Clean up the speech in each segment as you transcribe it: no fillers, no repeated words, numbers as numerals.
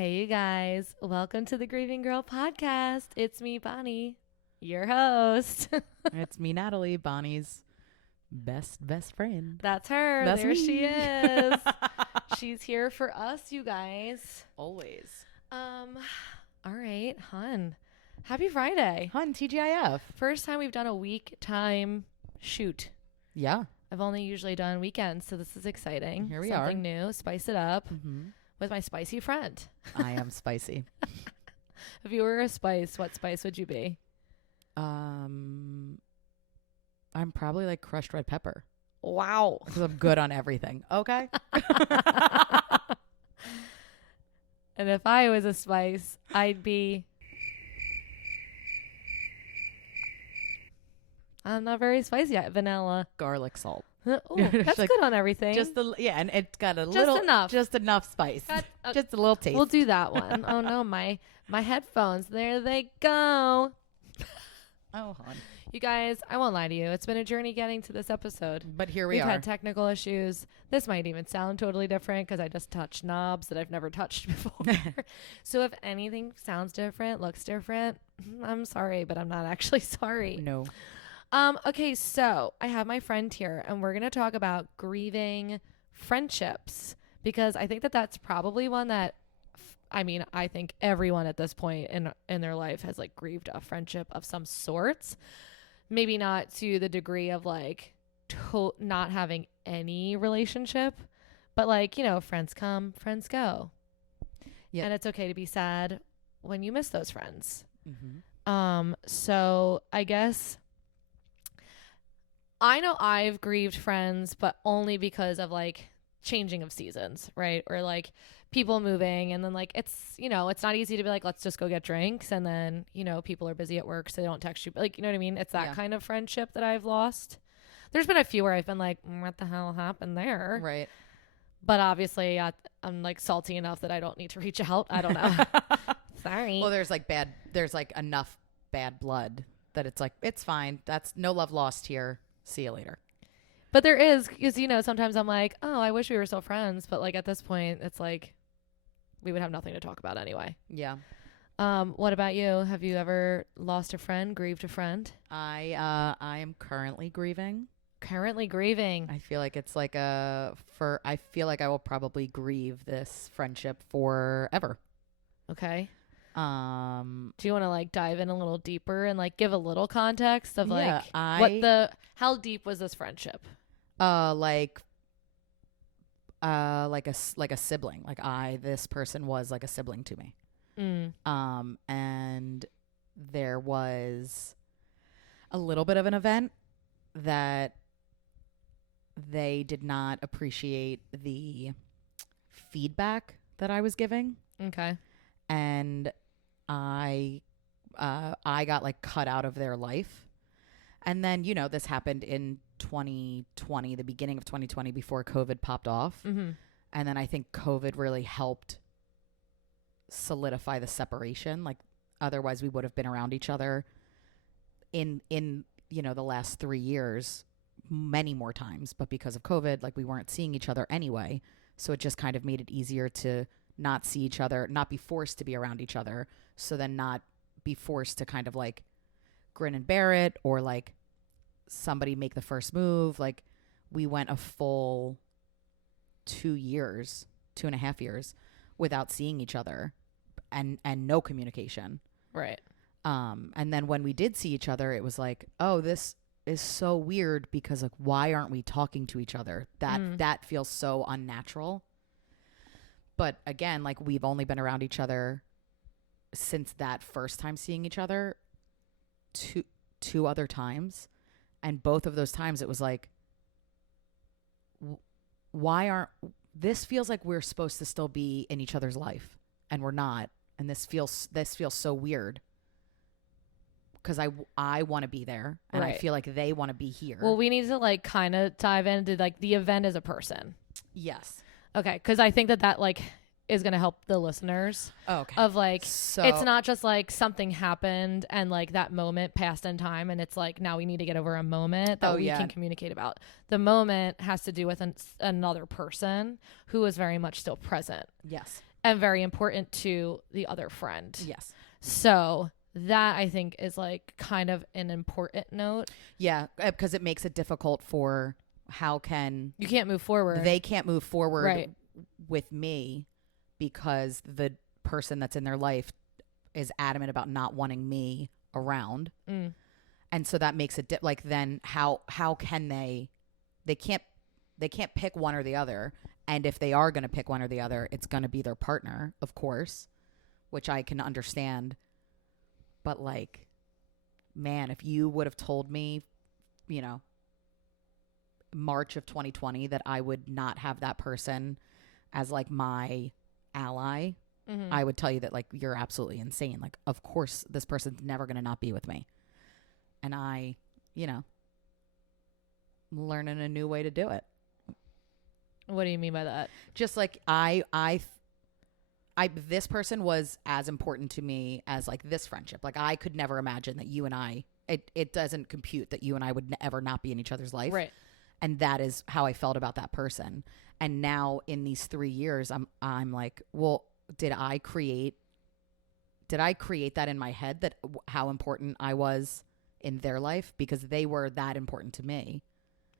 Hey, you guys. Welcome to the Grieving Girl podcast. It's me, Bonnie, your host. It's me, Natalie, Bonnie's best friend. That's her. That's there me. she is. She's here for us, you guys. Always. All right, hun. Happy Friday. Hun, TGIF. First time we've done a week time shoot. Yeah. I've only usually done weekends, so this is exciting. Here we Something new. Spice it up Mm-hmm. with my spicy friend. I am spicy. If you were a spice, what spice would you be? I'm probably like crushed red pepper Wow. because I'm good on everything. Okay. And if I was a spice, I'd be... I'm not very spicy yet. Vanilla. Garlic salt. Ooh, that's Like, good on everything. and it's got a Just little enough. just enough spice. Got- Just a little taste. We'll do that one. Oh no, my headphones. There they go. Oh, hon. You guys, I won't lie to you. It's been a journey getting to this episode. But here We've we are. had technical issues. This might even sound totally different because I just touched knobs that I've never touched before. So if anything sounds different, looks different, I'm sorry, but I'm not actually sorry. No. Okay, so I have my friend here, and we're going to talk about grieving friendships because I think that that's probably one that, I think everyone at this point in their life has like grieved a friendship of some sorts. Maybe not to the degree of like not having any relationship, but like, you know, friends come, friends go. Yeah. And it's okay to be sad when you miss those friends. Mm-hmm. So I guess I know I've grieved friends, but only because of like changing of seasons, right? Or like people moving, and then like it's, you know, it's not easy to be like, let's just go get drinks, and then, you know, people are busy at work so they don't text you, but like, you know what I mean? It's that kind of friendship that I've lost. There's been a few where I've been like, what the hell happened there? Right. But obviously I'm like salty enough that I don't need to reach out. I don't know. Sorry. Well, there's like enough bad blood that it's like, it's fine. That's no love lost here. See you later. But there is, because, you know, sometimes I'm like, oh, I wish we were still friends. But like at this point, it's like we would have nothing to talk about anyway. Yeah. What about you? Have you ever lost a friend, grieved a friend? I am currently grieving. Currently grieving. I feel like it's like I feel like I will probably grieve this friendship forever. Okay. Do Do you want to like dive in a little deeper and like give a little context of like yeah, how deep was this friendship? like a sibling. Like this person was like a sibling to me. And there was a little bit of an event that they did not appreciate the feedback that I was giving. Okay. And I got like cut out of their life. And then, you know, this happened in 2020, the beginning of 2020, before COVID popped off. Mm-hmm. And then I think COVID really helped solidify the separation. Like otherwise we would have been around each other in, you know, the last 3 years, many more times. But because of COVID, like we weren't seeing each other anyway. So it just kind of made it easier to not see each other, not be forced to be around each other. So then not be forced to kind of like grin and bear it, or like somebody make the first move. Like we went a full 2.5 years without seeing each other and no communication. Right. And then when we did see each other, it was like, oh, this is so weird because like, why aren't we talking to each other? That feels so unnatural. But again, like we've only been around each other since that first time seeing each other two other times. And both of those times it was like, why aren't, this feels like we're supposed to still be in each other's life and we're not. And this feels so weird because I want to be there and I feel like they want to be here. Well, we need to like kind of dive into like the event as a person. Yes. Okay, because I think that like is going to help the listeners. Okay. Of like, so it's not just like something happened and like that moment passed in time and it's like now we need to get over a moment that we can communicate about. The moment has to do with another person who is very much still present. Yes. and very important to the other friend. Yes. So that I think is like kind of an important note. Yeah, because it makes it difficult for how can You can't move forward. they can't move forward Right. with me because the person that's in their life is adamant about not wanting me around. Mm. And so that makes it like then how can they can't pick one or the other. And if they are going to pick one or the other, it's going to be their partner, of course, which I can understand. But like, man, if you would have told me, you know, March of 2020 that I would not have that person as like my ally, Mm-hmm. I would tell you that like you're absolutely insane. Like, of course, this person's never going to not be with me. And I, you know, learning a new way to do it. What do you mean by that? Just like this person was as important to me as like this friendship. Like I could never imagine that you and I, it doesn't compute that you and I would ever not be in each other's life. Right. And that is how I felt about that person. And now in these 3 years, I'm like, well, did I create that in my head that how important I was in their life because they were that important to me.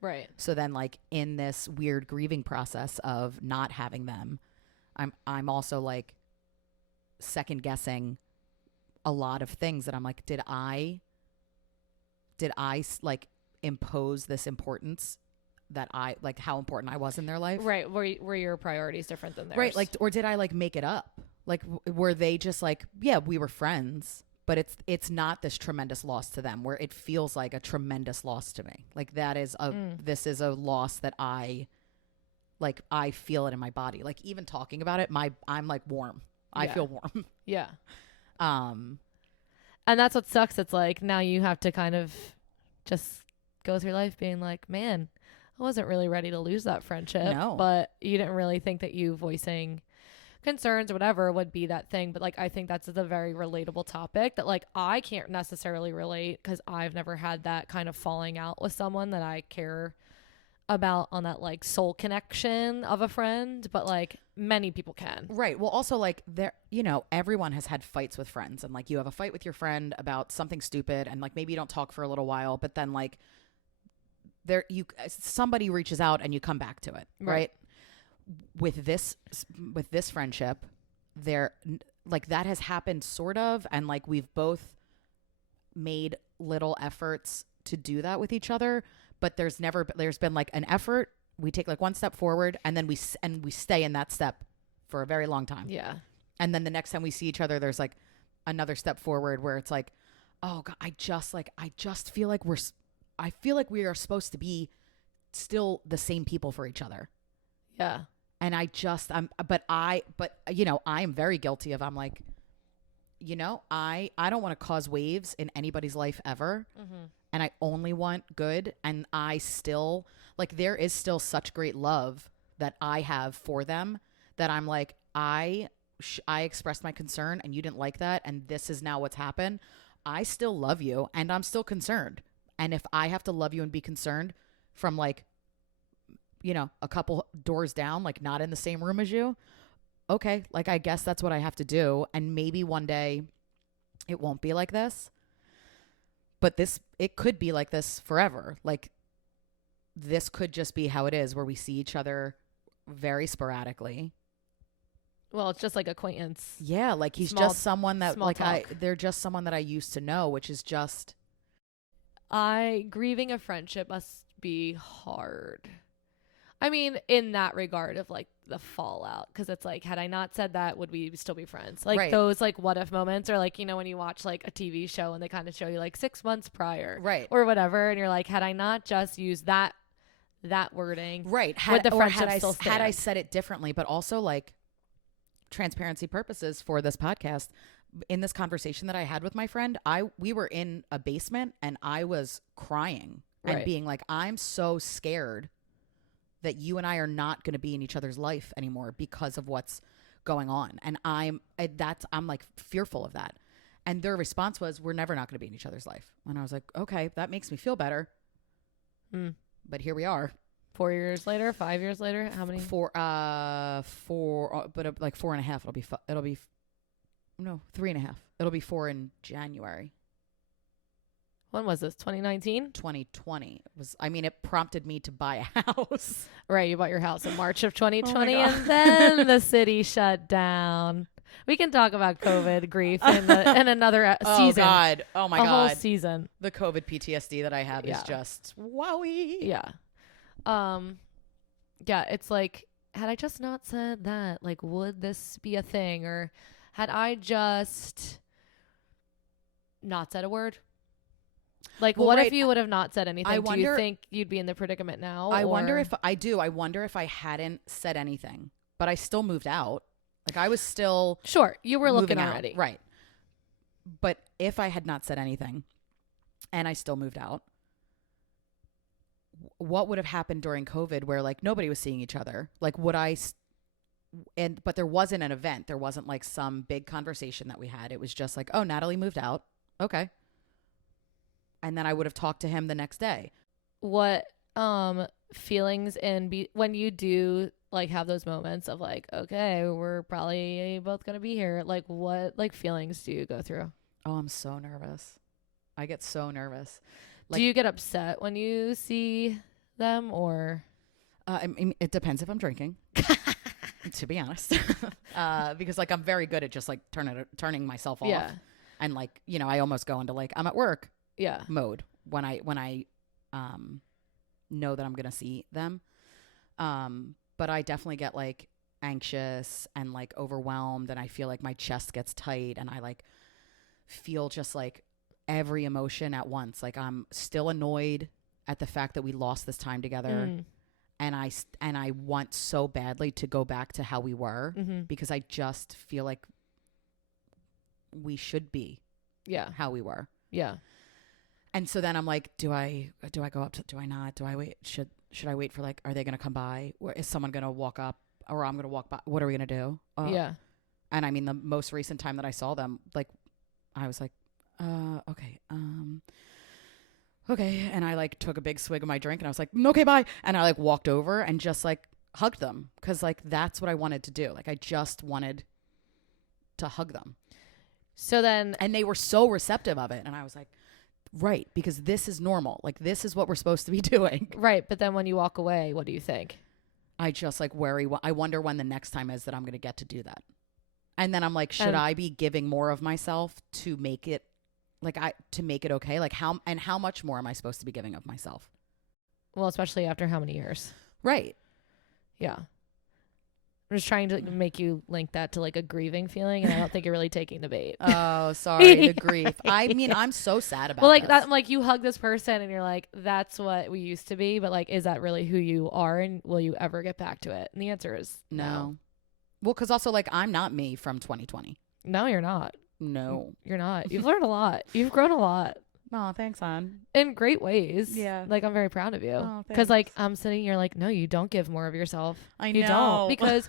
Right. So then like in this weird grieving process of not having them, I'm also like second guessing a lot of things that I'm like, did I like impose this importance that I like how important I was in their life? Right. Were your priorities different than theirs? Right. Like, or did I like make it up? Like, were they just like, yeah, we were friends, but it's not this tremendous loss to them where it feels like a tremendous loss to me. Like that is this is a loss that I feel it in my body. Like even talking about it, I'm like warm. I feel warm. Yeah. Um, And that's what sucks. It's like now you have to kind of just go through life being like, man, I wasn't really ready to lose that friendship. No. But you didn't really think that you voicing concerns or whatever would be that thing. But like I think that's a very relatable topic that like I can't necessarily relate because I've never had that kind of falling out with someone that I care about on that like soul connection of a friend, but like many people can. Right. Well, also like there, you know, everyone has had fights with friends, and like you have a fight with your friend about something stupid, and like maybe you don't talk for a little while, but then like somebody reaches out and you come back to it, right? With this friendship, there like that has happened sort of, and like we've both made little efforts to do that with each other, but there's been like an effort. We take like one step forward, and then we stay in that step for a very long time. Yeah. And then the next time we see each other, there's like another step forward where it's like, oh God, I just feel like we are supposed to be still the same people for each other. Yeah. And but you know, I am very guilty of, I'm like, you know, I don't want to cause waves in anybody's life ever. Mm-hmm. And I only want good. And I still like, there is still such great love that I have for them that I'm like, I expressed my concern and you didn't like that. And this is now what's happened. I still love you and I'm still concerned. And if I have to love you and be concerned from like, you know, a couple doors down, like not in the same room as you, okay, like I guess that's what I have to do. And maybe one day it won't be like this, but it could be like this forever. Like this could just be how it is, where we see each other very sporadically. Well, it's just like acquaintance. Yeah, like he's just someone that like talk. they're just someone that I used to know, which is just grieving a friendship must be hard. I mean, in that regard of like the fallout, because it's like, had I not said that, would we still be friends? Like right. Those like what if moments, or like, you know, when you watch like a TV show and they kind of show you like 6 months prior, right, or whatever, and you're like, had I not just used that wording, right, would the friendship still stand? Had I said it differently, but also like transparency purposes for this podcast, in this conversation that I had with my friend, we were in a basement and I was crying and being like, I'm so scared that you and I are not going to be in each other's life anymore because of what's going on. And I'm like fearful of that. And their response was, we're never not going to be in each other's life. And I was like, okay, that makes me feel better. But here we are. 4 years later, 5 years later, how many? Four, but like 4.5. It'll be, no, 3.5. It'll be 4 in January. When was this? 2019? 2020 was. I mean, it prompted me to buy a house. Right, you bought your house in March of 2020, God. and then the city shut down. We can talk about COVID grief in another season. Oh God! Oh my a God! whole season. The COVID PTSD that I have is just wowie. Yeah. Yeah, it's like, had I just not said that, like, would this be a thing? Or had I just not said a word? Like, Well, what right. if you would have not said anything? I Do you wonder- think you'd be in the predicament now? I or- wonder if I do. I wonder if I hadn't said anything, but I still moved out. Like I was still Sure, you were looking moving out, already. right? But if I had not said anything, and I still moved out, what would have happened during COVID where like nobody was seeing each other? Like would I? But there wasn't an event. There wasn't like some big conversation that we had. It was just like, oh, Natalie moved out. Okay. And then I would have talked to him the next day. What feelings when you do like have those moments of like, okay, we're probably both gonna be here, like what like feelings do you go through? Oh, I'm so nervous. I get so nervous. Do you get upset when you see them, or I mean, it depends if I'm drinking, to be honest, because like I'm very good at just like turning myself off. Yeah. And like, you know, I almost go into like I'm at work Yeah. mode when I know that I'm gonna see them. But I definitely get like anxious and like overwhelmed, and I feel like my chest gets tight, and I like feel just like every emotion at once. Like I'm still annoyed at the fact that we lost this time together. And I want so badly to go back to how we were, because I just feel like we should be how we were. Yeah. And so then I'm like, do I go up to, do I not? Do I wait? Should I wait for like, are they going to come by? Or is someone going to walk up, or I'm going to walk by? What are we going to do? Yeah. And I mean, the most recent time that I saw them, like, I was like, okay. Okay. And I like took a big swig of my drink and I was like, okay, bye. And I like walked over and just like hugged them. 'Cause like, that's what I wanted to do. Like, I just wanted to hug them. So then, And they were so receptive of it. And I was like, right, because this is normal. Like, this is what we're supposed to be doing. right. But then when you walk away, what do you think? I just like worry. I wonder when the next time is that I'm going to get to do that. And then I'm like, should I be giving more of myself to make it to make it okay? Like how much more am I supposed to be giving of myself? Well, especially after how many years? Right. Yeah. I'm just trying to make you link that to like a grieving feeling, and I don't think you're really taking the bait. Oh, sorry, the grief. I mean, I'm so sad about. Well, like this. that, like you hug this person, and you're like, "That's what we used to be," but like, is that really who you are, and will you ever get back to it? And the answer is no. Well, because also like I'm not me from 2020. No, you're not. No, you're not. You've learned a lot. You've grown a lot. Oh, thanks, hon. In great ways. Yeah. Like, I'm very proud of you. Oh, because like I'm sitting here like, no, you don't give more of yourself. You don't, because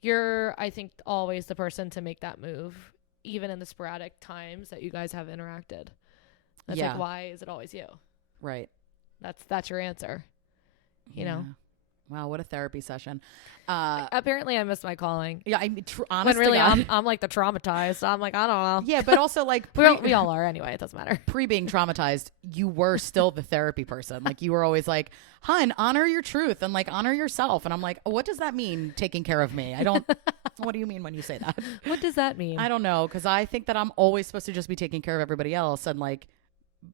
you're, I think, always the person to make that move, even in the sporadic times that you guys have interacted. That's like, why is it always you? Right. That's your answer. You know? Wow, what a therapy session. Apparently I missed my calling. Yeah, I mean, honestly, when really I'm like the traumatized. I'm like, I don't know. Yeah, but also like we all are anyway. It doesn't matter. Pre being traumatized, you were still the therapy person. Like you were always like, "Hun, honor your truth and like honor yourself." And I'm like, "What does that mean? Taking care of me?" I don't. What do you mean when you say that? What does that mean? I don't know, because I think that I'm always supposed to just be taking care of everybody else and like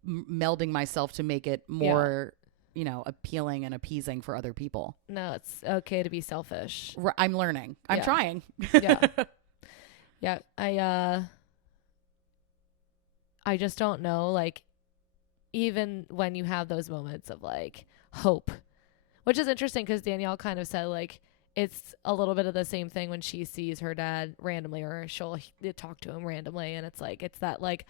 melding myself to make it more. You know, appealing and appeasing for other people. No, it's okay to be selfish. I'm learning. I'm trying. Yeah. Yeah. I just don't know, like, even when you have those moments of like hope, which is interesting because Danielle kind of said like it's a little bit of the same thing when she sees her dad randomly, or she'll talk to him randomly, and it's like it's that like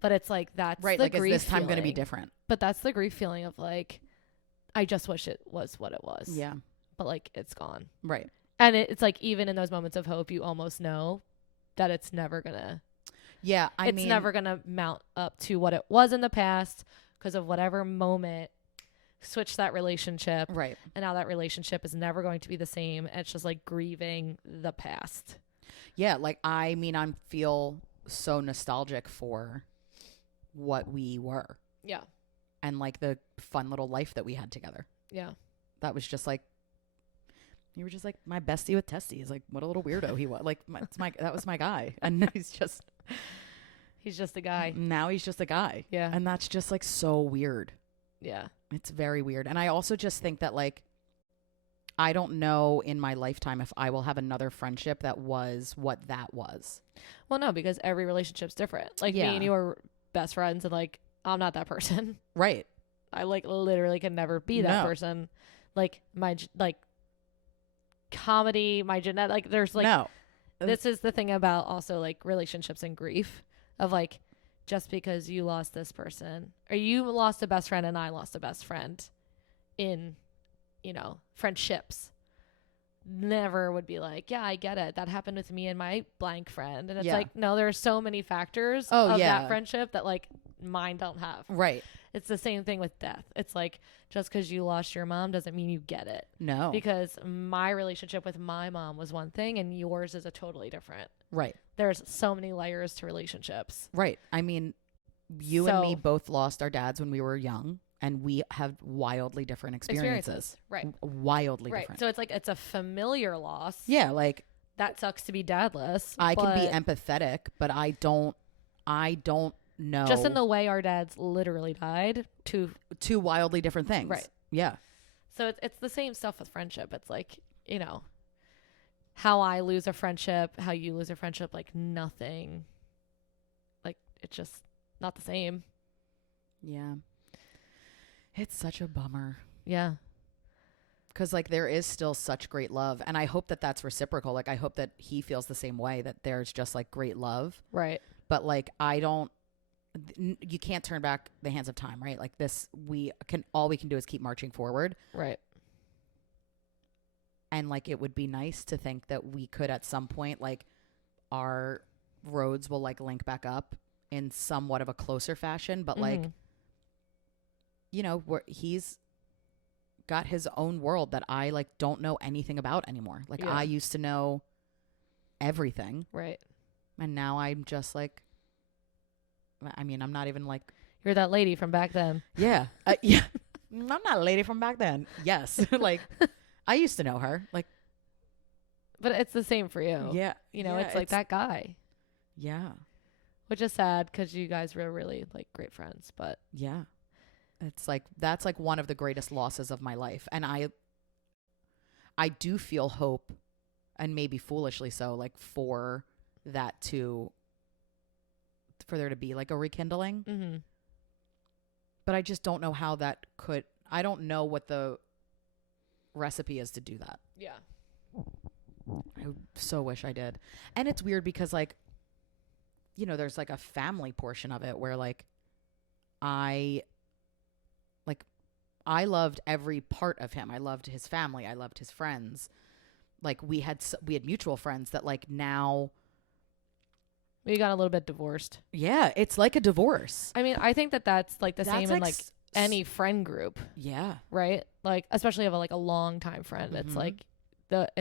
but it's like that's right, the like grief is this time feeling. Going to be different? But that's the grief feeling of like, I just wish it was what it was. Yeah. But like, it's gone. Right. And it's like, even in those moments of hope, you almost know that it's never gonna. Yeah. It's never gonna mount up to what it was in the past because of whatever moment switch that relationship. Right. And now that relationship is never going to be the same. It's just like grieving the past. Yeah. Like, I mean, I feel so nostalgic for what we were. Yeah. And like the fun little life that we had together. Yeah. That was just like, you were just like my bestie with testes. Like, what a little weirdo he was. Like, that was my guy. And now he's just a guy. Now he's just a guy. Yeah. And that's just like so weird. Yeah. It's very weird. And I also just think that like, I don't know in my lifetime if I will have another friendship that was what that was. Well, no, because every relationship's different. Like me and you are best friends, and like I'm not that person. Right. I like literally can never be that person. Like my like comedy, my genetic, like there's like this is the thing about also like relationships and grief of like, just because you lost this person or you lost a best friend and I lost a best friend in, you know, friendships, never would be like, yeah, I get it. That happened with me and my blank friend. And it's like, no, there are so many factors of that friendship that like mine don't have. Right. It's the same thing with death. It's like, just because you lost your mom doesn't mean you get it. No. Because my relationship with my mom was one thing and yours is a totally different. Right. There's so many layers to relationships. Right. I mean, you and me both lost our dads when we were young, and we have wildly different experiences. Right. Wildly different. So it's like, it's a familiar loss. Yeah. Like, that sucks to be dadless. I can be empathetic, but I don't know. Just in the way our dads literally died. Two wildly different things. Right. Yeah. So it's the same stuff with friendship. It's like, you know, how I lose a friendship, how you lose a friendship, like nothing. Like, it's just not the same. Yeah. It's such a bummer. Yeah. Because, like, there is still such great love. And I hope that that's reciprocal. Like, I hope that he feels the same way, that there's just, like, great love. Right. But, like, you can't turn back the hands of time, right? Like, all we can do is keep marching forward. Right. And, like, it would be nice to think that we could at some point, like, our roads will, like, link back up in somewhat of a closer fashion. But, like, you know, he's got his own world that I like don't know anything about anymore. Like I used to know everything. Right. And now I'm just like, I mean, I'm not even like, you're that lady from back then. Yeah. Yeah. I'm not a lady from back then. Yes. Like I used to know her. Like, but it's the same for you. Yeah. You know, it's like that guy. Yeah. Which is sad because you guys were really like great friends, but yeah. It's like, that's like one of the greatest losses of my life. And I do feel hope, and maybe foolishly so, like for there to be like a rekindling. Mm-hmm. But I just don't know how that I don't know what the recipe is to do that. Yeah. I so wish I did. And it's weird because like, you know, there's like a family portion of it where like I loved every part of him. I loved his family. I loved his friends. Like we had mutual friends that like now we got a little bit divorced. Yeah, it's like a divorce. I mean, I think that's like the same in like any friend group. Yeah. Right? Like especially of a long time friend. Mm-hmm. It's like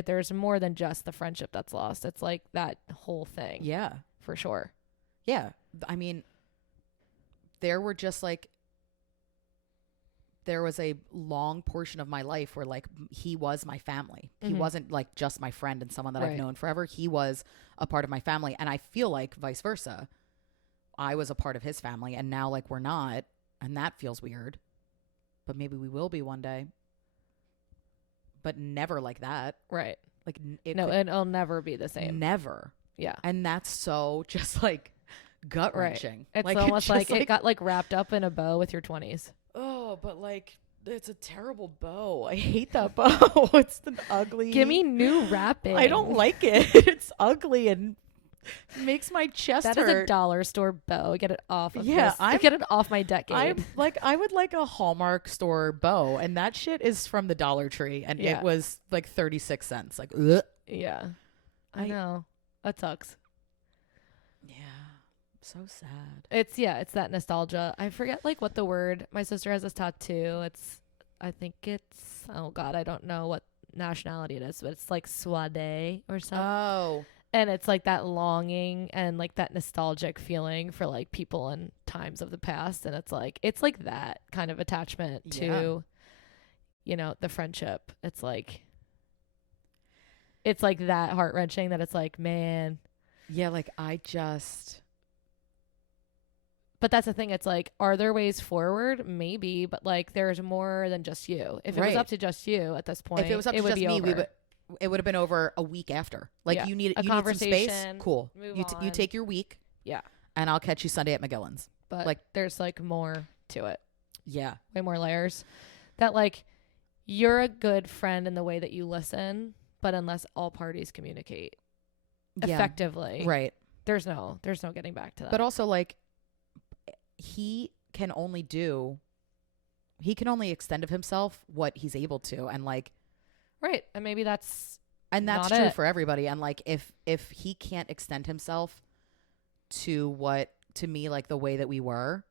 there's more than just the friendship that's lost. It's like that whole thing. Yeah. For sure. Yeah. I mean, there was a long portion of my life where like he was my family. Mm-hmm. He wasn't like just my friend and someone that I've known forever. He was a part of my family. And I feel like vice versa. I was a part of his family and now like we're not. And that feels weird. But maybe we will be one day. But never like that. Right. Like it'll never be the same. Never. Yeah. And that's so just like gut wrenching. Right. It's like, almost like it got like wrapped up in a bow with your 20s. Oh, but like it's a terrible bow. I hate that bow. It's an ugly. Give me new wrapping. I don't like it. It's ugly and makes my chest hurt. That is a dollar store bow. Get it off of get it off my decade. I would like a Hallmark store bow, and that shit is from the Dollar Tree, and it was like 36 cents. Like, ugh. Yeah. I know. That sucks. Yeah. So sad. It's that nostalgia. I forget like what the word. My sister has this tattoo. It's I think it's, oh God, I don't know what nationality it is, but it's like Swade or something. Oh. And it's like that longing and like that nostalgic feeling for like people in times of the past. And it's like that kind of attachment to, you know, the friendship. It's like that heart-wrenching that it's like, man. Yeah, like I just... But that's the thing. It's like, are there ways forward? Maybe, but like there's more than just you. If it was up to just you at this point, if it was up to just me, over. It would have been over a week after. Like you need some space. Cool. You take your week. Yeah. And I'll catch you Sunday at McGillen's. But like there's like more to it. Yeah. Way more layers. That like you're a good friend in the way that you listen, but unless all parties communicate effectively, right? There's no getting back to that. But also like he can only extend of himself what he's able to, and like right, and maybe that's true for everybody. And like if he can't extend himself to me like the way that we were,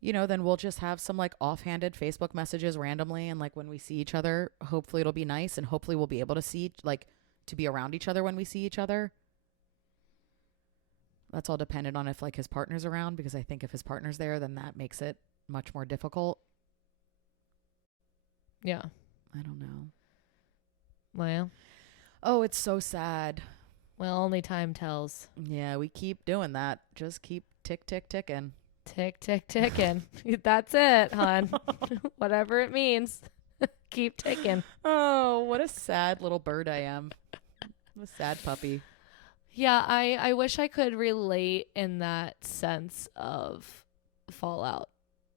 you know, then we'll just have some like offhanded Facebook messages randomly, and like when we see each other, hopefully it'll be nice, and hopefully we'll be able to be around each other when we see each other. That's all dependent on if like his partner's around, because I think if his partner's there, then that makes it much more difficult. Yeah. I don't know. Well. Oh, it's so sad. Well, only time tells. Yeah, we keep doing that. Just keep ticking. Tick, tick, ticking. That's it, hon. Whatever it means. Keep ticking. Oh, what a sad little bird I am. I'm a sad puppy. Yeah, I wish I could relate in that sense of fallout.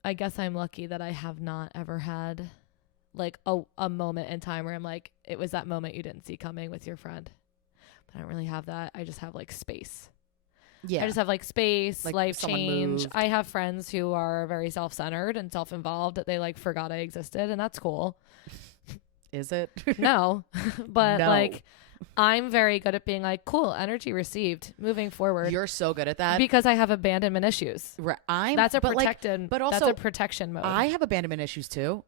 I guess I'm lucky that I have not ever had like a moment in time where I'm like, it was that moment you didn't see coming with your friend. But I don't really have that. I just have like space. Yeah. I just have like space, like life change. Moved. I have friends who are very self-centered and self-involved that they like forgot I existed, and that's cool. Is it? No. But no. Like I'm very good at being like, cool, energy received, moving forward. You're so good at that. Because I have abandonment issues. Right. That's a protection mode. I have abandonment issues too,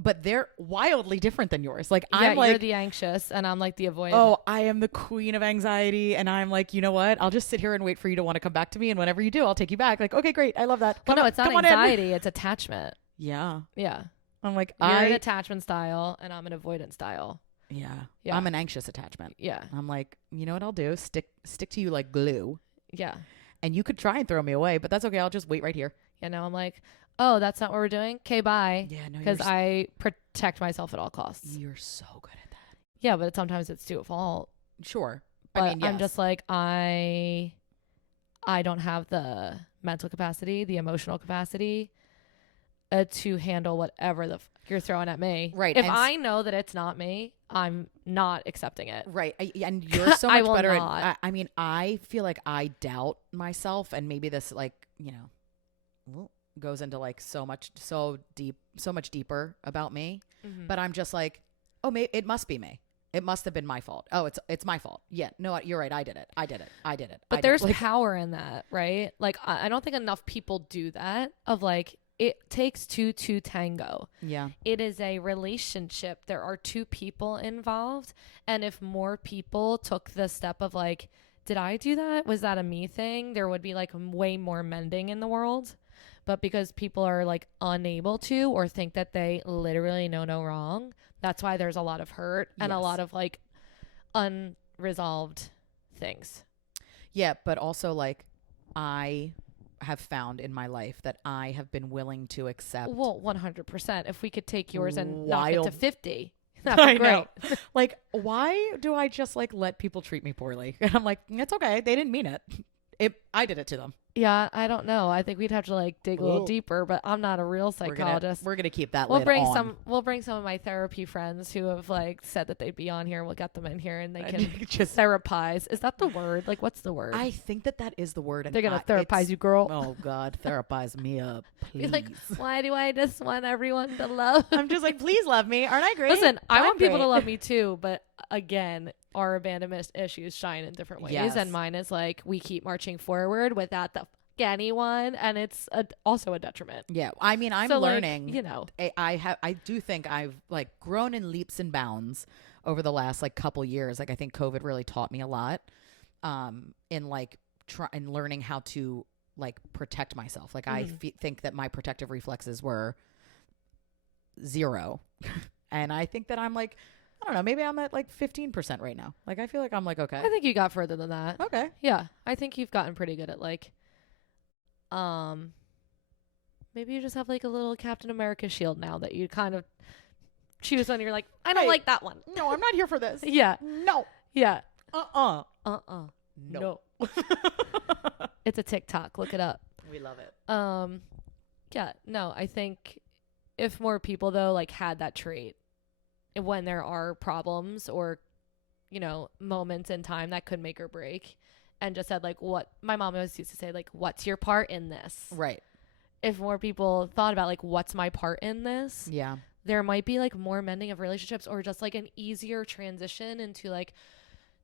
but they're wildly different than yours. Like yeah, I'm like, you're the anxious and I'm like the avoidant. Oh, I am the queen of anxiety, and I'm like, you know what? I'll just sit here and wait for you to want to come back to me, and whenever you do, I'll take you back. Like, okay, great. I love that. Well, no, it's not anxiety, it's attachment. Yeah. Yeah. I'm like, you're an attachment style and I'm an avoidant style. Yeah. I'm an anxious attachment. Yeah. I'm like, you know what I'll do? Stick to you like glue. Yeah. And you could try and throw me away, but that's okay. I'll just wait right here. Yeah, now I'm like, oh, that's not what we're doing? Okay, bye. Yeah, no, because I protect myself at all costs. You're so good at that. Yeah, but sometimes it's to a fault. Sure. But I mean, yes. I'm just like, I don't have the mental capacity, the emotional capacity to handle whatever the you're throwing at me. Right. If I know that it's not me, I'm not accepting it. Right. And you're so much better at, I mean, I feel like I doubt myself, and maybe this like, you know, goes into like so much deeper about me. Mm-hmm. But I'm just like, oh, it must be me. It must have been my fault. Oh, it's my fault. Yeah. No, you're right. I did it. But there's power in that, right? Like, I don't think enough people do that of like, it takes two to tango. Yeah. It is a relationship. There are two people involved. And if more people took the step of like, did I do that? Was that a me thing? There would be like way more mending in the world. But because people are like unable to, or think that they literally know no wrong, that's why there's a lot of hurt and a lot of like unresolved things. Yeah. But also like I have found in my life that I have been willing to accept. Well, 100%. If we could take yours and knock it to 50, that'd be great. Like, why do I just like let people treat me poorly? And I'm like, it's okay. They didn't mean it. I did it to them. Yeah, I don't know. I think we'd have to like dig a little deeper, but I'm not a real psychologist. We're gonna keep that. We'll bring some of my therapy friends who have like said that they'd be on here. We'll get them in here and they can just therapize. Is that the word? Like, what's the word? I think that is the word. And they're gonna therapize you, girl. Oh God, therapize me up, please. You're like, why do I just want everyone to love? I'm just like, please love me. Aren't I great? Listen, I want people to love me too, but again, our abandonment issues shine in different ways, and mine is like we keep marching forward without the anyone, and it's also a detriment. Yeah. I mean, I'm So, like, learning, you know. I do think I've like grown in leaps and bounds over the last like couple years. Like I think COVID really taught me a lot, in like in learning how to like protect myself. Like I think that my protective reflexes were zero. And I think that I'm like, I don't know, maybe I'm at like 15% right now. Like I feel like I'm like, okay. I think you got further than that. Okay. Yeah. I think you've gotten pretty good at like, maybe you just have like a little Captain America shield now that you kind of choose when you're like, I don't Hey, like that one. No, I'm not here for this. Yeah. No. Yeah. No. It's a TikTok. Look it up. We love it. Yeah. No, I think if more people though like had that trait when there are problems or, you know, moments in time that could make or break, and just said like, what my mom always used to say, like, what's your part in this? Right. If more people thought about like, what's my part in this? Yeah. There might be like more mending of relationships, or just like an easier transition into like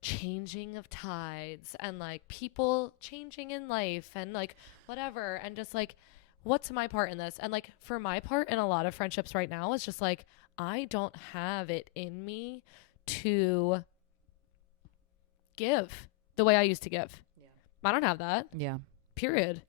changing of tides and like people changing in life and like whatever, and just like, what's my part in this? And like for my part in a lot of friendships right now is just like, I don't have it in me to give the way I used to give. Yeah. I don't have that. Yeah. Period.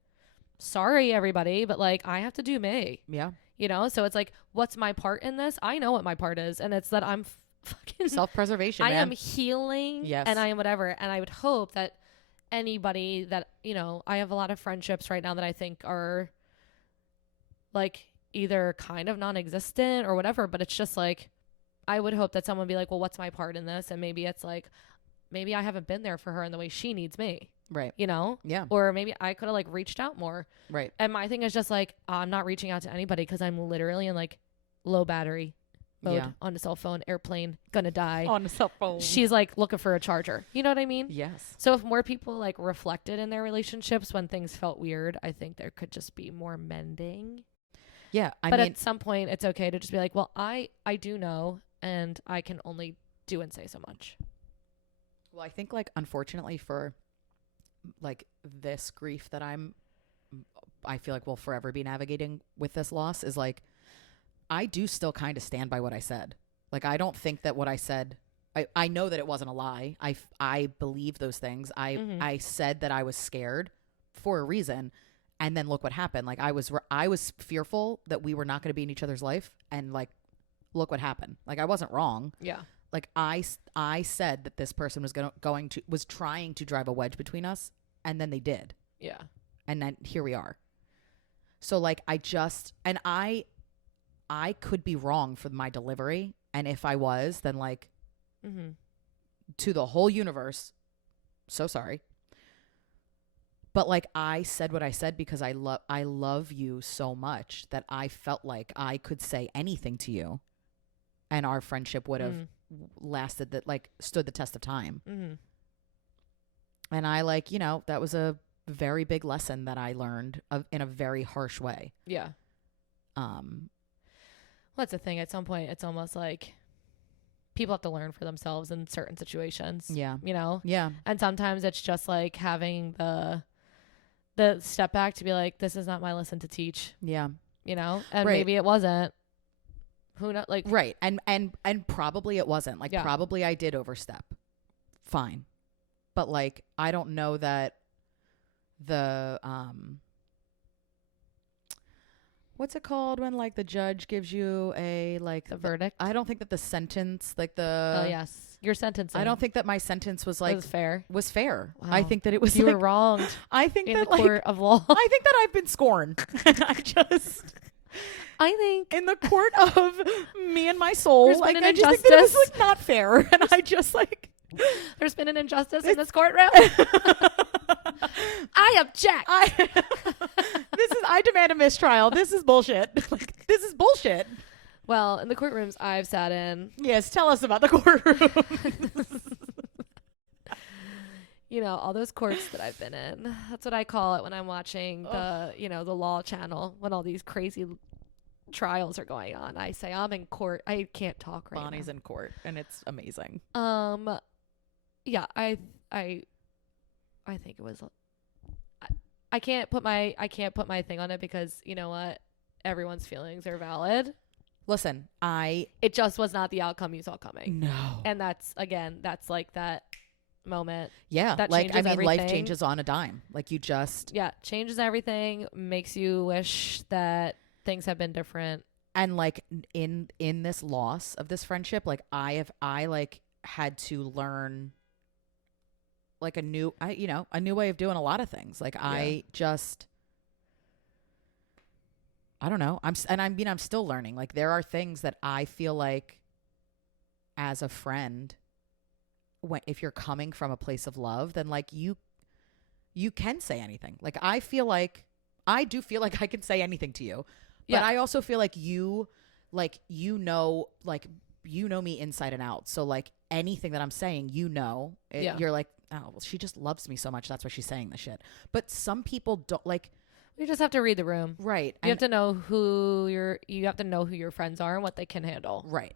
Sorry, everybody, but like I have to do me. Yeah. You know? So it's like, what's my part in this? I know what my part is. And it's that I'm fucking self-preservation, I man. am healing. Yes. And I am whatever. And I would hope that anybody that, you know, I have a lot of friendships right now that I think are like either kind of non-existent or whatever, but it's just like, I would hope that someone would be like, well, what's my part in this? And maybe it's like, maybe I haven't been there for her in the way she needs me. Right. You know? Yeah. Or maybe I could have like reached out more. Right. And my thing is just like, I'm not reaching out to anybody because I'm literally in like low battery mode on the cell phone, airplane, gonna die. On the cell phone. She's like looking for a charger. You know what I mean? Yes. So if more people like reflected in their relationships when things felt weird, I think there could just be more mending. Yeah. But at some point it's okay to just be like, well, I do know, and I can only do and say so much. Well, I think like unfortunately for like this grief that I feel like we'll forever be navigating with this loss is like, I do still kind of stand by what I said. Like, I don't think that what I said, I know that it wasn't a lie. I believe those things. I said that I was scared for a reason. And then look what happened. Like I was fearful that we were not going to be in each other's life. And like, look what happened. Like I wasn't wrong. Yeah. Like I said that this person was was trying to drive a wedge between us, and then they did. Yeah. And then here we are. So like I could be wrong for my delivery, and if I was, then like to the whole universe, so sorry. But like I said what I said because I love you so much that I felt like I could say anything to you, and our friendship would have lasted, that like stood the test of time. And I like, you know, that was a very big lesson that I learned in a very harsh way. Yeah. Well, that's the thing. At some point, it's almost like people have to learn for themselves in certain situations. Yeah. You know? Yeah. And sometimes it's just like having the step back to be like, this is not my lesson to teach. Yeah. You know? And right. maybe it wasn't. Who knows? Like, right. And probably it wasn't. Like, probably I did overstep. Fine. But like, I don't know that the what's it called when like the judge gives you a like the verdict? I don't think that the sentence, like the yes, your sentence. I don't think that my sentence was like was fair. Wow. I think that it was you like, were wronged. I think in that the court like, of law. I think that I've been scorned. I think in the court of me and my soul, like I just think that it was like not fair, and I just like there's been an injustice in this courtroom. I object. I demand a mistrial. This is bullshit. Like, this is bullshit. Well, in the courtrooms I've sat in. Yes, tell us about the courtroom. You know, all those courts that I've been in. That's what I call it when I'm watching the Law Channel, when all these crazy trials are going on. I say I'm in court. I can't talk right now. Bonnie's in court, and it's amazing. Yeah, I think it was. I can't put my thing on it because you know what? Everyone's feelings are valid. Listen, it just was not the outcome you saw coming. No. And that's like that moment. Yeah. That like, I mean, everything. life changes on a dime. Like you just. Yeah. Changes everything. Makes you wish that things have been different. And like in this loss of this friendship, like I like had to learn like a new way of doing a lot of things. Like I don't know. I'm still learning. Like there are things that I feel like as a friend, if you're coming from a place of love, then like you can say anything. Like I do feel like I can say anything to you, but I also feel like you know me inside and out. So like anything that I'm saying, you're like, oh, well, she just loves me so much. That's why she's saying this shit. But some people don't like. You just have to read the room. Right. You have to know who your friends are and what they can handle. Right.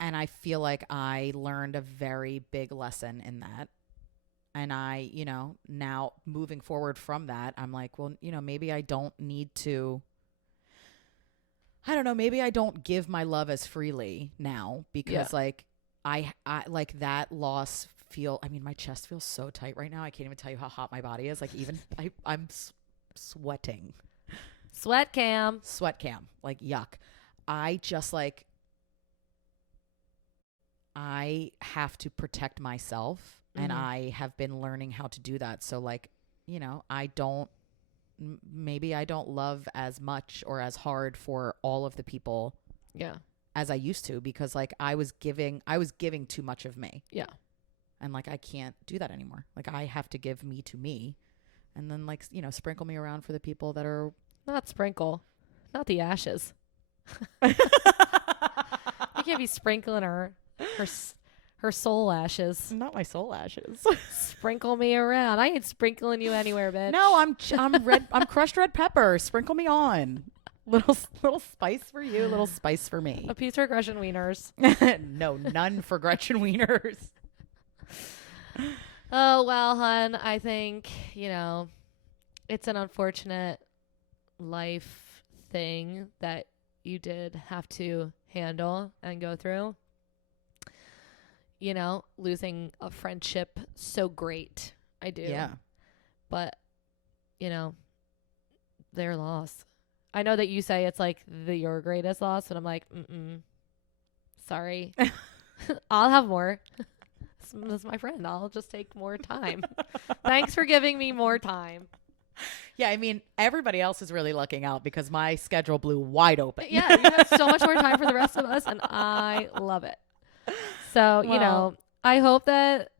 And I feel like I learned a very big lesson in that. And I, now moving forward from that, I'm like, well, maybe I don't need to, I don't know, maybe I don't give my love as freely now because like I like that loss my chest feels so tight right now. I can't even tell you how hot my body is. Like even I'm sweating. Sweat cam. Like yuck. I just like I have to protect myself and I have been learning how to do that. So like, maybe I don't love as much or as hard for all of the people as I used to because like I was giving too much of me. Yeah. And like I can't do that anymore. Like I have to give me to me. And then, like, sprinkle me around for the people that are... Not sprinkle. Not the ashes. You can't be sprinkling her soul ashes. Not my soul ashes. Sprinkle me around. I ain't sprinkling you anywhere, bitch. No, I'm crushed red pepper. Sprinkle me on. Little spice for you, little spice for me. A piece for Gretchen Wieners. No, none for Gretchen Wieners. Oh, well, hun, I think, it's an unfortunate life thing that you did have to handle and go through. Losing a friendship so great. I do. Yeah. But, their loss. I know that you say it's like your greatest loss, but I'm like, sorry. I'll have more. This is my friend. I'll just take more time. Thanks for giving me more time. Yeah, I mean, everybody else is really lucking out because my schedule blew wide open. Yeah, you have so much more time for the rest of us, and I love it. So, I hope that,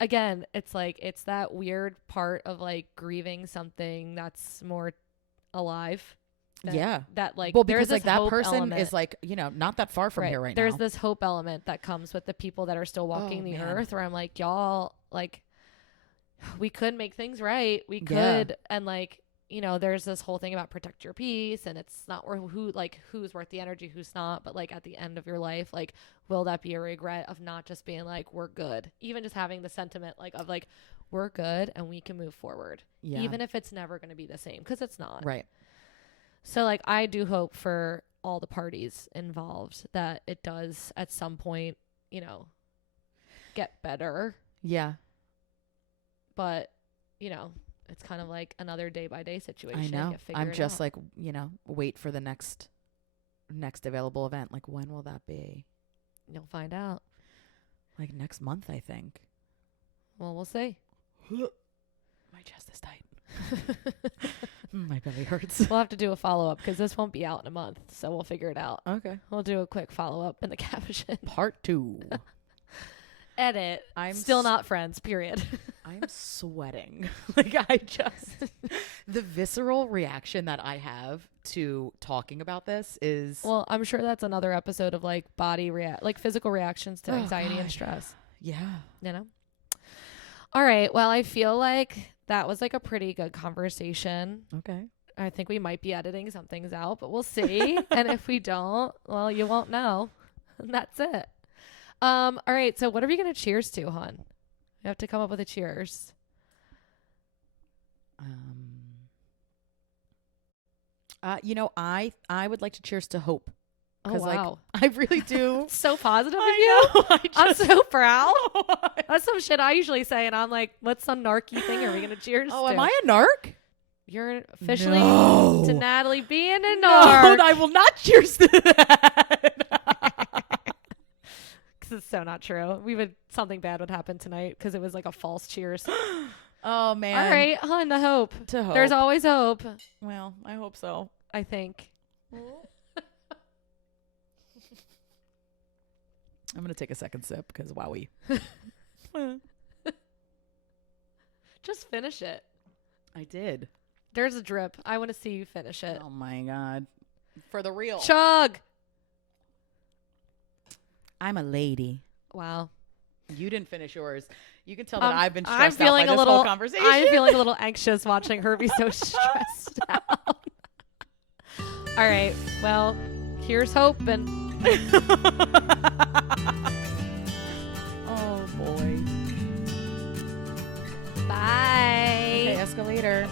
again, it's like, it's that weird part of like grieving something that's more alive. That like, well, because like that person element. is like, not that far from here right There's now. this hope element that comes with the people that are still walking the earth where I'm like, y'all, like, we could make things right. We could. And like, there's this whole thing about protect your peace and it's not who's worth the energy, who's not. But like at the end of your life, like, will that be a regret of not just being like, we're good? Even just having the sentiment like of like, we're good and we can move forward. Yeah. Even if it's never going to be the same, because it's not. Right. So like, I do hope for all the parties involved that it does at some point, get better. Yeah. But, it's kind of like another day by day situation. I know. I'm just like, wait for the next available event. Like, when will that be? You'll find out. Like next month, I think. Well, we'll see. My chest is tight. My belly hurts. We'll have to do a follow-up because this won't be out in a month. So we'll figure it out. Okay. We'll do a quick follow-up in the caption. Part 2. Edit. I'm still not friends, period. I'm sweating. The visceral reaction that I have to talking about this is... Well, I'm sure that's another episode of like physical reactions to anxiety and stress. Yeah. All right. Well, I feel like that was like a pretty good conversation. Okay. I think we might be editing some things out, but we'll see. And if we don't, well, you won't know. And that's it. All right. So what are we going to cheers to, hon? We have to come up with a cheers. I would like to cheers to hope. Oh, 'Cause, wow. I really do. So positive of I you. know. I'm so proud. That's some shit I usually say, and I'm like, what's some narky thing are we going to cheers to? Am I a narc? You're officially No. to Natalie being a No, narc. I will not cheers to that. Because it's so not true. Something bad would happen tonight because it was like a false cheers. Oh, man. All right, on to hope. To hope. There's always hope, Well, I hope so. I think. I'm going to take a second sip because wowie. Just finish it. I did. There's a drip. I want to see you finish it. Oh, my God. For the real. Chug. I'm a lady. Wow. You didn't finish yours. You can tell that I've been stressed I'm feeling out by a this little whole conversation. I'm feeling a little anxious watching her be so stressed out. All right. Well, here's hoping. Oh, boy. Bye. Okay, escalator.